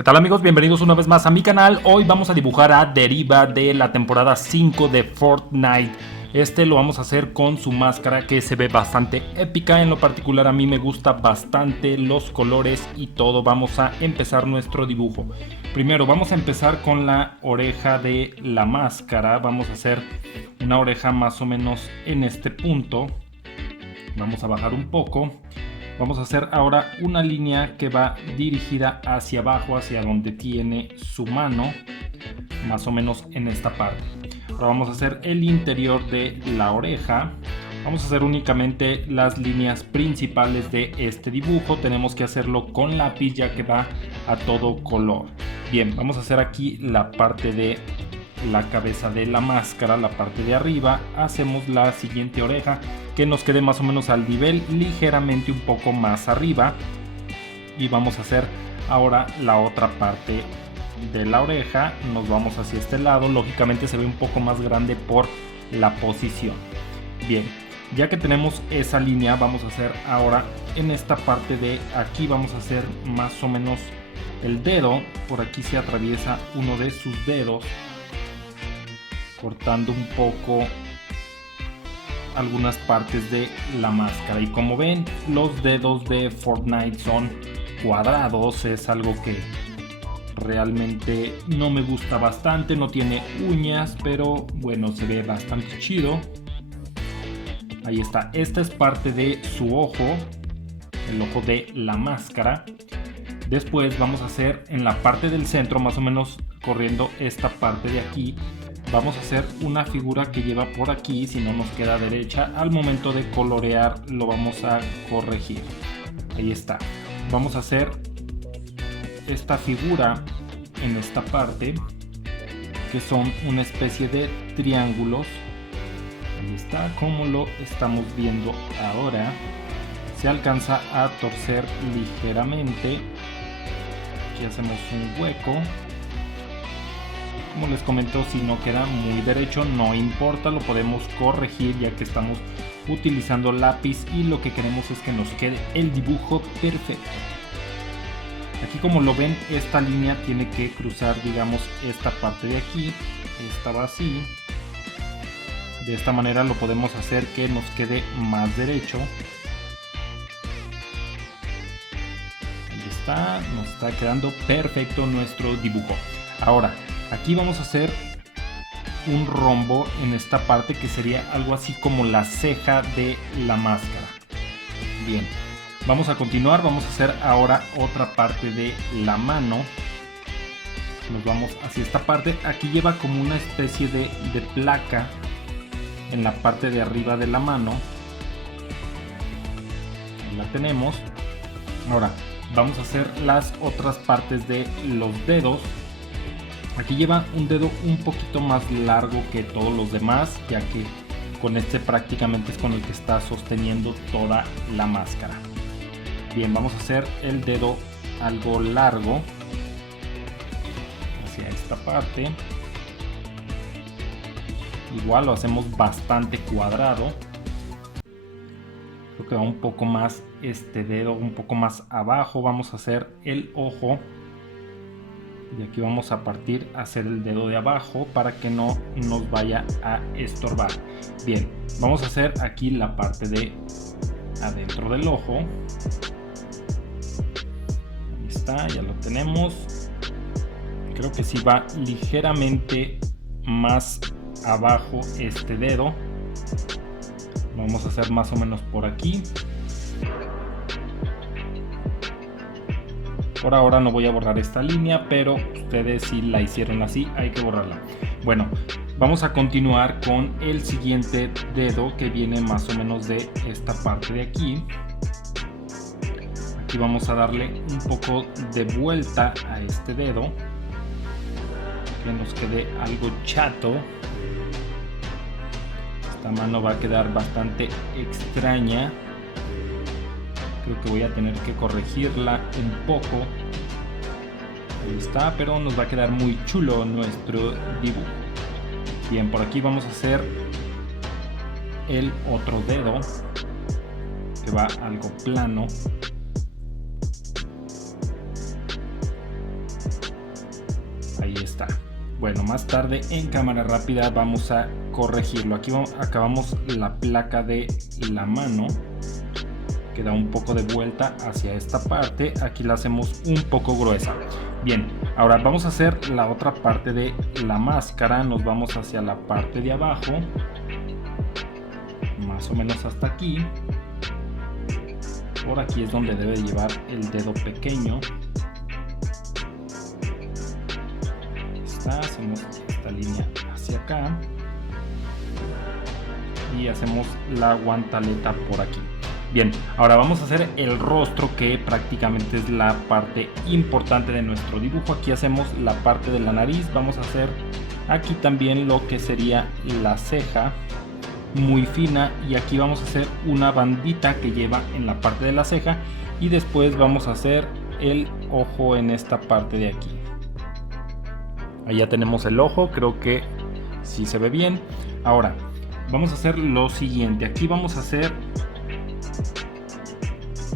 ¿Qué tal amigos? Bienvenidos una vez más a mi canal. Hoy vamos a dibujar a Deriva de la temporada 5 de Fortnite. Este lo vamos a hacer con su máscara que se ve bastante épica. En lo particular a mí me gusta bastante los colores y todo. Vamos a empezar nuestro dibujo. Primero vamos a empezar con la oreja de la máscara. Vamos a hacer una oreja más o menos en este punto. Vamos a bajar un poco. Vamos a hacer ahora una línea que va dirigida hacia abajo, hacia donde tiene su mano, más o menos en esta parte. Ahora vamos a hacer el interior de la oreja. Vamos a hacer únicamente las líneas principales de este dibujo. Tenemos que hacerlo con lápiz ya que va a todo color. Bien, vamos a hacer aquí la parte de la cabeza de la máscara, la parte de arriba. Hacemos la siguiente oreja que nos quede más o menos al nivel, ligeramente un poco más arriba, y vamos a hacer ahora la otra parte de la oreja. Nos vamos hacia este lado, lógicamente se ve un poco más grande por la posición. Bien, ya que tenemos esa línea, vamos a hacer ahora en esta parte de aquí, vamos a hacer más o menos el dedo. Por aquí se atraviesa uno de sus dedos, cortando un poco algunas partes de la máscara. Y como ven, los dedos de Fortnite son cuadrados. Es algo que realmente no me gusta bastante. No tiene uñas, pero bueno, se ve bastante chido. Ahí está. Esta es parte de su ojo, el ojo de la máscara. Después vamos a hacer en la parte del centro, más o menos corriendo esta parte de aquí, vamos a hacer una figura que lleva por aquí. Si no nos queda derecha, al momento de colorear lo vamos a corregir. Ahí está. Vamos a hacer esta figura en esta parte, que son una especie de triángulos. Ahí está, como lo estamos viendo ahora. Se alcanza a torcer ligeramente. Aquí hacemos un hueco. Como les comento, si no queda muy derecho, no importa, lo podemos corregir ya que estamos utilizando lápiz y lo que queremos es que nos quede el dibujo perfecto. Aquí, como lo ven, esta línea tiene que cruzar, digamos, esta parte de aquí. Esta va así. De esta manera lo podemos hacer que nos quede más derecho. Ahí está, nos está quedando perfecto nuestro dibujo. Ahora, aquí vamos a hacer un rombo en esta parte que sería algo así como la ceja de la máscara. Bien, vamos a continuar. Vamos a hacer ahora otra parte de la mano. Nos vamos hacia esta parte. Aquí lleva como una especie de placa en la parte de arriba de la mano. Ahí la tenemos. Ahora vamos a hacer las otras partes de los dedos. Aquí lleva un dedo un poquito más largo que todos los demás, ya que con este prácticamente es con el que está sosteniendo toda la máscara. Bien, vamos a hacer el dedo algo largo hacia esta parte. Igual lo hacemos bastante cuadrado. Creo que va un poco más este dedo, un poco más abajo. Vamos a hacer el ojo. Y aquí vamos a partir a hacer el dedo de abajo para que no nos vaya a estorbar. Bien, vamos a hacer aquí la parte de adentro del ojo. Ahí está, ya lo tenemos. Creo que sí va ligeramente más abajo este dedo. Vamos a hacer más o menos por aquí. Por ahora no voy a borrar esta línea, pero ustedes si la hicieron así, hay que borrarla. Bueno, vamos a continuar con el siguiente dedo que viene más o menos de esta parte de aquí. Aquí vamos a darle un poco de vuelta a este dedo, que nos quede algo chato. Esta mano va a quedar bastante extraña. Creo que voy a tener que corregirla un poco. Ahí está, pero nos va a quedar muy chulo nuestro dibujo. Bien, por aquí vamos a hacer el otro dedo, que va algo plano. Bueno, más tarde en cámara rápida vamos a corregirlo. Aquí acabamos la placa de la mano, que da un poco de vuelta hacia esta parte. Aquí la hacemos un poco gruesa. Bien, ahora vamos a hacer la otra parte de la máscara. Nos vamos hacia la parte de abajo, más o menos hasta aquí. Por aquí es donde debe llevar el dedo pequeño. Hacemos esta línea hacia acá y hacemos la guantaleta por aquí. Bien, ahora vamos a hacer el rostro, que prácticamente es la parte importante de nuestro dibujo. Aquí hacemos la parte de la nariz. Vamos a hacer aquí también lo que sería la ceja muy fina, y aquí vamos a hacer una bandita que lleva en la parte de la ceja, y después vamos a hacer el ojo en esta parte de aquí. Ahí ya tenemos el ojo, creo que sí se ve bien. Ahora vamos a hacer lo siguiente. Aquí vamos a hacer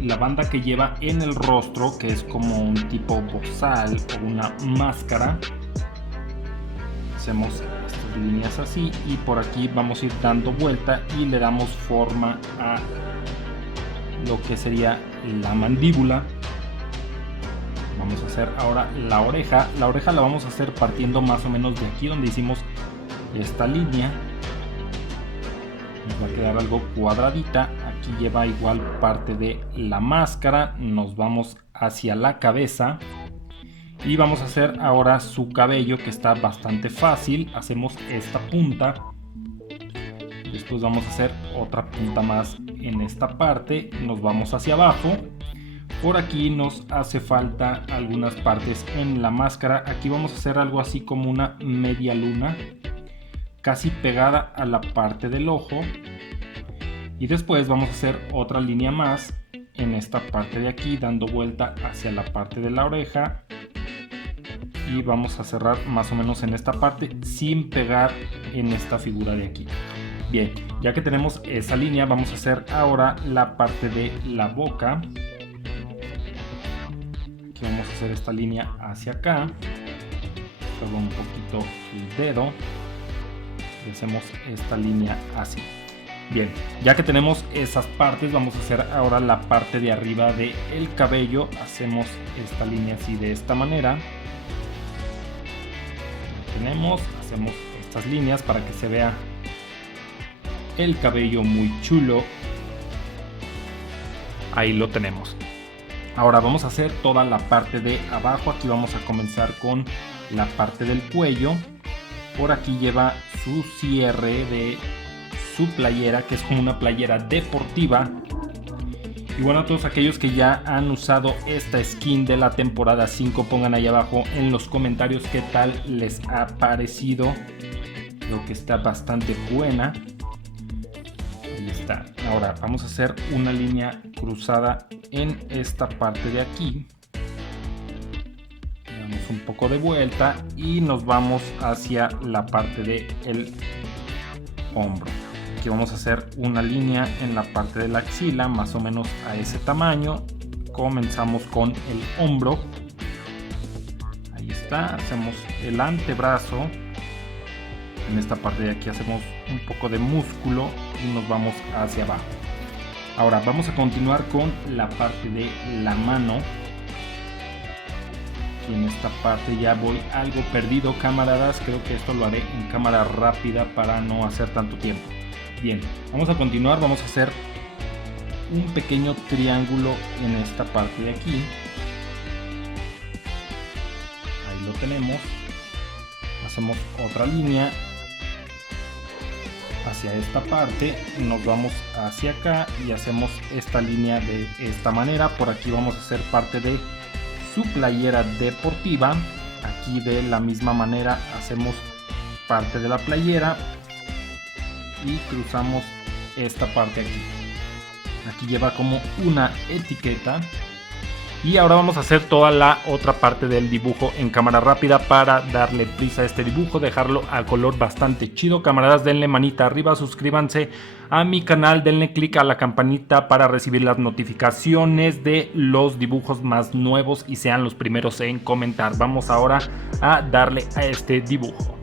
la banda que lleva en el rostro, que es como un tipo bozal o una máscara. Hacemos estas líneas así, y por aquí vamos a ir dando vuelta y le damos forma a lo que sería la mandíbula. Vamos a hacer ahora la oreja. La oreja la vamos a hacer partiendo más o menos de aquí donde hicimos esta línea. Nos va a quedar algo cuadradita. Aquí lleva igual parte de la máscara. Nos vamos hacia la cabeza y vamos a hacer ahora su cabello, que está bastante fácil. Hacemos esta punta, después vamos a hacer otra punta más en esta parte. Nos vamos hacia abajo. Por aquí nos hace falta algunas partes en la máscara. Aquí vamos a hacer algo así como una media luna, casi pegada a la parte del ojo. Y después vamos a hacer otra línea más en esta parte de aquí, dando vuelta hacia la parte de la oreja. Y vamos a cerrar más o menos en esta parte, sin pegar en esta figura de aquí. Bien, ya que tenemos esa línea, vamos a hacer ahora la parte de la boca. Vamos a hacer esta línea hacia acá, solo un poquito el dedo, y hacemos esta línea así. Bien, ya que tenemos esas partes, vamos a hacer ahora la parte de arriba del cabello. Hacemos esta línea así, de esta manera. Hacemos estas líneas para que se vea el cabello muy chulo. Ahí lo tenemos. Ahora vamos a hacer toda la parte de abajo. Aquí vamos a comenzar con la parte del cuello. Por aquí lleva su cierre de su playera, que es como una playera deportiva. Y bueno, a todos aquellos que ya han usado esta skin de la temporada 5, pongan ahí abajo en los comentarios qué tal les ha parecido. Creo que está bastante buena. Ahí está. Ahora vamos a hacer una línea cruzada en esta parte de aquí. Le damos un poco de vuelta y nos vamos hacia la parte del hombro. Aquí vamos a hacer una línea en la parte de la axila, más o menos a ese tamaño. Comenzamos con el hombro. Ahí está. Hacemos el antebrazo. En esta parte de aquí hacemos un poco de músculo y nos vamos hacia abajo. Ahora vamos a continuar con la parte de la mano. Aquí en esta parte ya voy algo perdido, camaradas. Creo que esto lo haré en cámara rápida para no hacer tanto tiempo. Bien, vamos a continuar. Vamos a hacer un pequeño triángulo en esta parte de aquí. Ahí lo tenemos. Hacemos otra línea hacia esta parte, nos vamos hacia acá y hacemos esta línea de esta manera. Por aquí vamos a hacer parte de su playera deportiva. Aquí de la misma manera hacemos parte de la playera y cruzamos esta parte aquí. Aquí lleva como una etiqueta. Y ahora vamos a hacer toda la otra parte del dibujo en cámara rápida para darle prisa a este dibujo, dejarlo a color bastante chido. Camaradas, denle manita arriba, suscríbanse a mi canal, denle click a la campanita para recibir las notificaciones de los dibujos más nuevos y sean los primeros en comentar. Vamos ahora a darle a este dibujo.